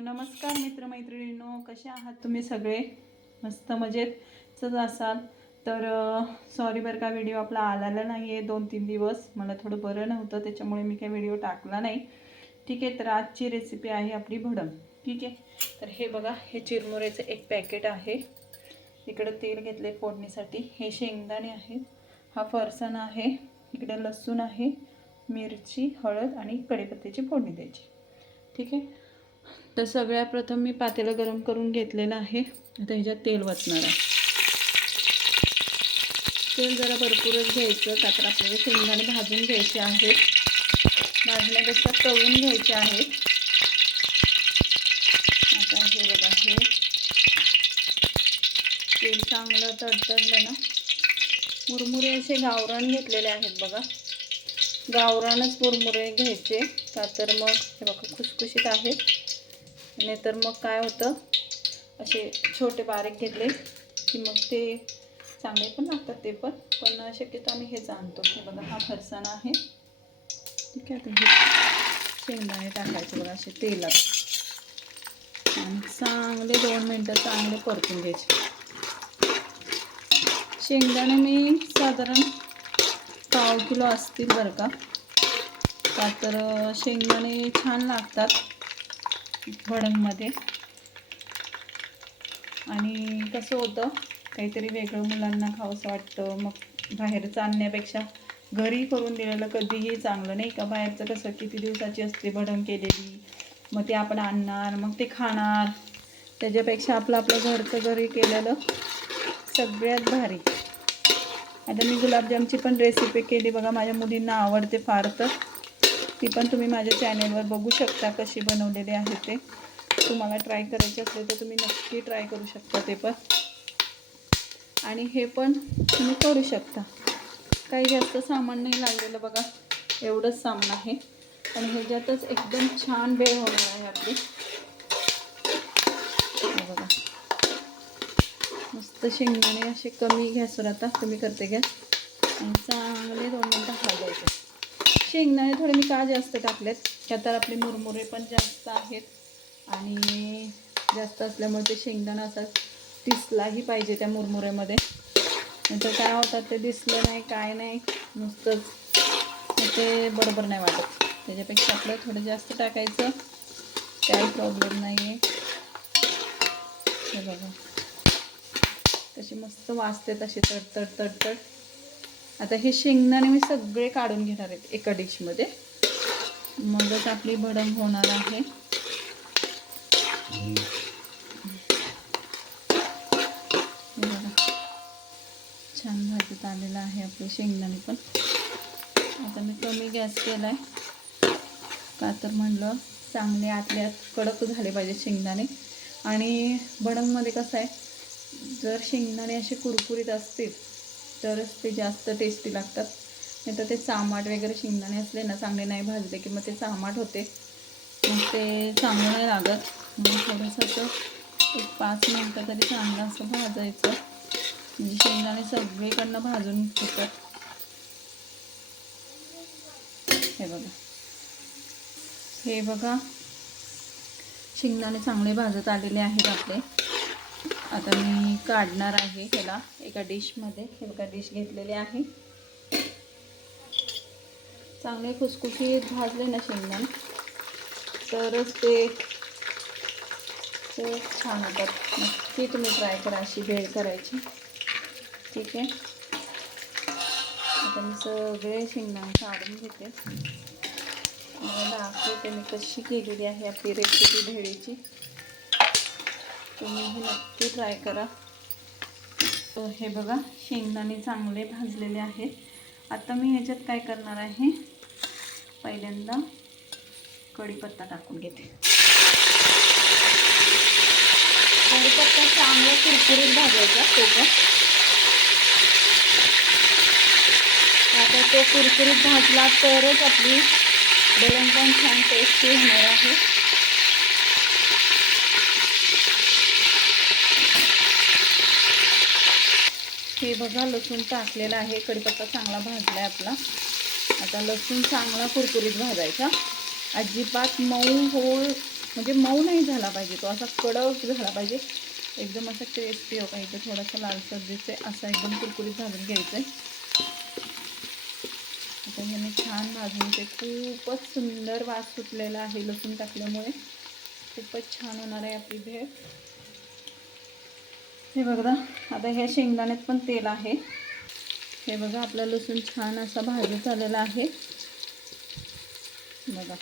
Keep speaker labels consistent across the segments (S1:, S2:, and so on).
S1: नमस्कार मित्रमैत्रिणींनो कसे आहात तुम्ही सगळे? मस्त मजेतच असाल. तर सॉरी बरं का व्हिडिओ आपला आलेला नाही आहे दोन तीन दिवस. मला थोडं बरं नव्हतं त्याच्यामुळे मी काही व्हिडिओ टाकला नाही. ठीक आहे तर आजची रेसिपी आहे आपली भडंग ठीक आहे? तर हे बघा हे चिरमुऱ्याचं एक पॅकेट आहे. इकडं तेल घेतले फोडणीसाठी. हे शेंगदाणे आहेत. हा फरसाण आहे. इकडे लसूण आहे. मिरची हळद आणि कढीपत्त्याची फोडणी द्यायची. ठीक आहे? तर सगळ्या प्रथम मी पातेलं गरम करून घेतलेलं आहे. आता ह्याच्यात तेल वाचणार आहे. तेल जरा भरपूरच घ्यायचं. का तर आपल्याला शेंगदाणे भाजून घ्यायचे आहेत. भाजण्यापेक्षा तळून घ्यायचे आहेत. आता हे बघा हे तेल चांगलं तडतडलं ना. मुरमुरे असे गावरान घेतलेले आहेत बघा. गावरानच मुरमुरे घ्यायचे. का तर मग हे बघा खुशखुशीत आहेत. नाहीतर मग काय होतं असे छोटे बारीक घेतले की मग ते चांगले पण लागतात ते पण. पण शक्यतो आम्ही हेच आणतो हे बघा हा फरसाणा आहे. ठीक आहे आता हे शेंगदाणे टाकायचे बघा असे तेलात. आणि चांगले दोन मिनटं चांगले परतून घ्यायचे. शेंगदाणे मी साधारण पाव किलो असतील बरं का. का तर शेंगदाणे छान लागतात. भडंगमध्ये आणि कसं होतं काहीतरी वेगळं मुलांना खावंसं वाटतं. मग बाहेरचं आणण्यापेक्षा घरी करून दिलेलं कधीही चांगलं. नाही का? बाहेरचं कसं किती दिवसाची असते भडंग केलेली. मग ते आपण आणणार मग ते खाणार. त्याच्यापेक्षा आपलं आपलं घरचं घरी केलेलं सगळ्यात भारी. आता मी गुलाबजामची पण रेसिपी केली. बघा माझ्या मुलींना आवडते फार तर. ती पण तुम्ही माझ्या चॅनेलवर बघू शकता कशी बनवलेली आहे ते. तुम्हाला ट्राय करायचे असले तर तुम्ही नक्की ट्राय करू शकता ते पण. आणि हे पण तुम्ही करू शकता. काही जास्त सामान नाही लागलेलं बघा. एवढंच सामान आहे. आणि ह्याच्यातच एकदम छान वेळ होणार आहे आपली बघा. मस्त शेंगदाणे असे कमी गॅसवर आता. कमी करते गॅस आणि चांगले दोन मिनटं हलवायचे शेंगदाणे थोडे मी का जास्त टाकलेत का तर आपले मुरमुरे पण जास्त आहेत. आणि जास्त असल्यामुळे ते शेंगदाणा असा दिसलाही पाहिजे त्या मुरमुरेमध्ये. नंतर काय होतात ते दिसलं नाही काय नाही नुसतंच ते बरोबर नाही वाटत. त्याच्यापेक्षा आपलं थोडं जास्त टाकायचं. काही प्रॉब्लेम नाही आहे हे बघा. कशी मस्त वाजते तशी तड तड आता हे शेंगदाणे मी सगळे काढून घेणार आहेत एका डिशमध्ये. मगच आपली भडंग होणार आहे. छान भाजीत आलेलं आहे आपले शेंगदाणे पण. आता मी कमी गॅस केला आहे का तर म्हणलं चांगले आतल्या कडक झाले पाहिजे शेंगदाणे. आणि भडंगमध्ये कसं आहे जर शेंगदाणे असे कुरकुरीत असतील तरच ते जास्त टेस्टी लागतात. नाही तर ते चामाट वगैरे शेंगदाणे असले ना चांगले नाही भाजले की मग ते चामाट होते. मग ते चांगलं नाही लागत. मग थोडंसं असं एक पाच मिनटं तरी चांगलं असं भाजायचं. म्हणजे शेंगदाणे सगळीकडनं भाजून होतात हे बघा. हे बघा. शेंगदाणे चांगले भाजत आलेले आहेत आपले. आता मी काढणार आहे ह्याला एका डिशमध्ये. हे बघा डिश घेतलेली आहे. चांगले खुसखुशीत भाजले ना शेंगदाणे. तरच ते खूप छान होतात. नक्की तुम्ही ट्राय करा अशी भेळ करायची. ठीक आहे? आता मी सगळे शेंगदाणे काढून घेते. मला दाखवते मी कशी केलेली आहे आपली रेसिपी भेळीची तुम्हीही नक्की ट्राय करा. तर हे बघा शेंगदाणे चांगले भाजलेले आहेत. आता मी ह्याच्यात काय करणार आहे? पहिल्यांदा कढीपत्ता टाकून घेते. कढीपत्ता चांगला कुरकुरीत भाजायचा तो पण. आता तो कुरकुरीत भाजला तरच आपली बेलन पण छान टेस्टी होणार आहे. हे बघा लसूण टाकलेला आहे. कढीपत्ता चांगला भाजला आहे आपला. आता लसूण चांगला कुरकुरीत भाजायचा. अजिबात मऊ होळ म्हणजे मऊ नाही झाला पाहिजे तो. असा कडक झाला पाहिजे. एकदम असा टेस्टी हो पाहिजे. थोडासा लालसर दिसते असा एकदम कुरकुरीत भाजून घ्यायचं आहे आता ह्याने छान भाजून ते खूपच सुंदर वास सुटलेला आहे लसूण टाकल्यामुळे. खूपच छान होणार आहे आपली भेळ. हे बघा आता ह्या शेंगदाण्यात पण तेल आहे. हे बघा आपला लसूण छान असा भाजत झालेला आहे. बघा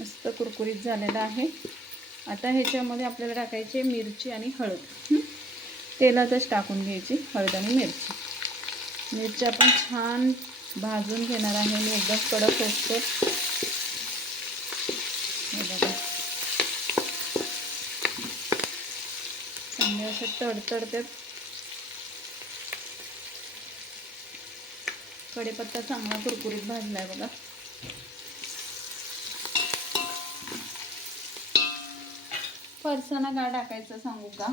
S1: मस्त कुरकुरीत झालेला आहे. आता ह्याच्यामध्ये आपल्याला टाकायची मिरची आणि हळद. तेलातच टाकून घ्यायची हळद आणि मिरची. मिरची आपण छान भाजून घेणार आहे मी. एकदम कडक होतो हे बघा चांगले असे तडतडतात कढीपत्ता चांगला कुरकुरीत भाजलाय बघा. फरसाणा का टाकायचं सांगू का?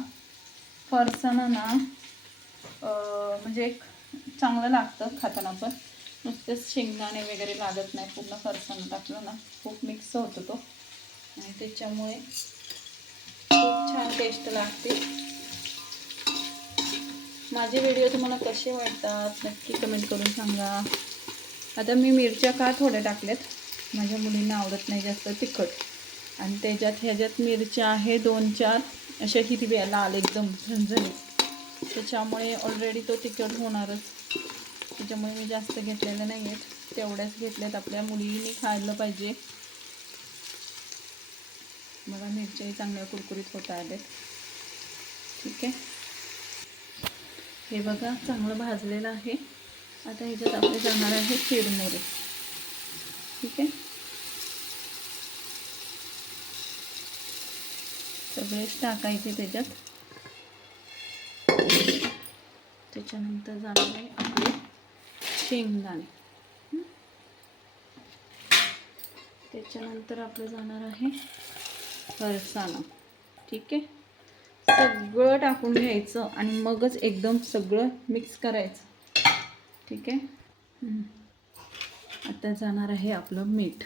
S1: फरसाणा ना म्हणजे एक चांगलं लागतं खाताना पण. नुसतेच शेंगदाणे वगैरे लागत नाही पूर्ण फरसाणा टाकलं ना खूप मिक्स होतो तो. आणि त्याच्यामुळे खूप छान टेस्ट लागते. माझे व्हिडिओ तुम्हाला कसे वाटतात? नक्की कमेंट करून सांगा. आता मी मिरच्या का थोड्या टाकल्यात? माझ्या मुलींना आवडत नाही जास्त तिखट. आणि त्याच्यात ह्याच्यात मिरच्या आहे दोन चार. अशा हिरव्या लाल एकदम झणझणीत. त्याच्यामुळे ऑलरेडी तो तिखट होणारच. त्याच्यामुळे मी जास्त घेतलेल्या नाही आहेत तेवढ्याच घेतल्यात. आपल्या मुलींनी खायला पाहिजे. मला मिरच्याही चांगल्या कुरकुरीत होता आलेत ठीक आहे? हे बघा चांगलं भाजलेलं आहे. आता ह्याच्यात आपले जाणार आहे चिरमुरे. ठीक आहे? सगळेच टाकायचे त्याच्यात. त्याच्यानंतर जाणार आहे आपले शेंगदाणे. त्याच्यानंतर आपलं जाणार आहे फरसाणा ठीक आहे? सगळं टाकून घ्यायचं आणि मगच एकदम सगळं मिक्स करायचं. ठीक आहे? आता जाणार आहे आपलं मीठ.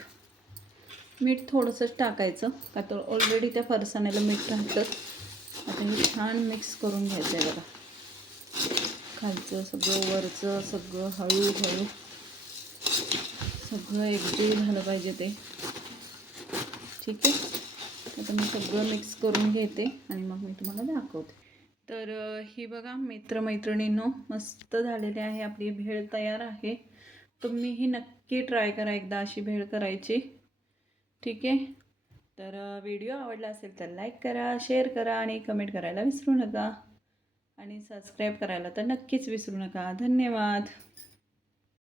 S1: मीठ थोडंसंच टाकायचं का तर ऑलरेडी त्या फरसाण्याला मीठ राहतं. आता हे छान मिक्स करून घ्यायचं आहे बघा. खालचं सगळं वरचं सगळं हळूहळू सगळं एकजीव झालं पाहिजे ते. ठीक आहे? आता मी सगळं मिक्स करून घेते आणि मग मी तुम्हाला दाखवते. तर ही बघा मित्रमैत्रिणींनो मस्त झालेली आहे आपली भेळ तयार आहे. तुम्हीही नक्की ट्राय करा एकदा अशी भेळ करायची. ठीक आहे? तर व्हिडिओ आवडला असेल तर लाईक करा शेअर करा आणि कमेंट करायला विसरू नका. आणि सबस्क्राईब करायला तर नक्कीच विसरू नका. धन्यवाद!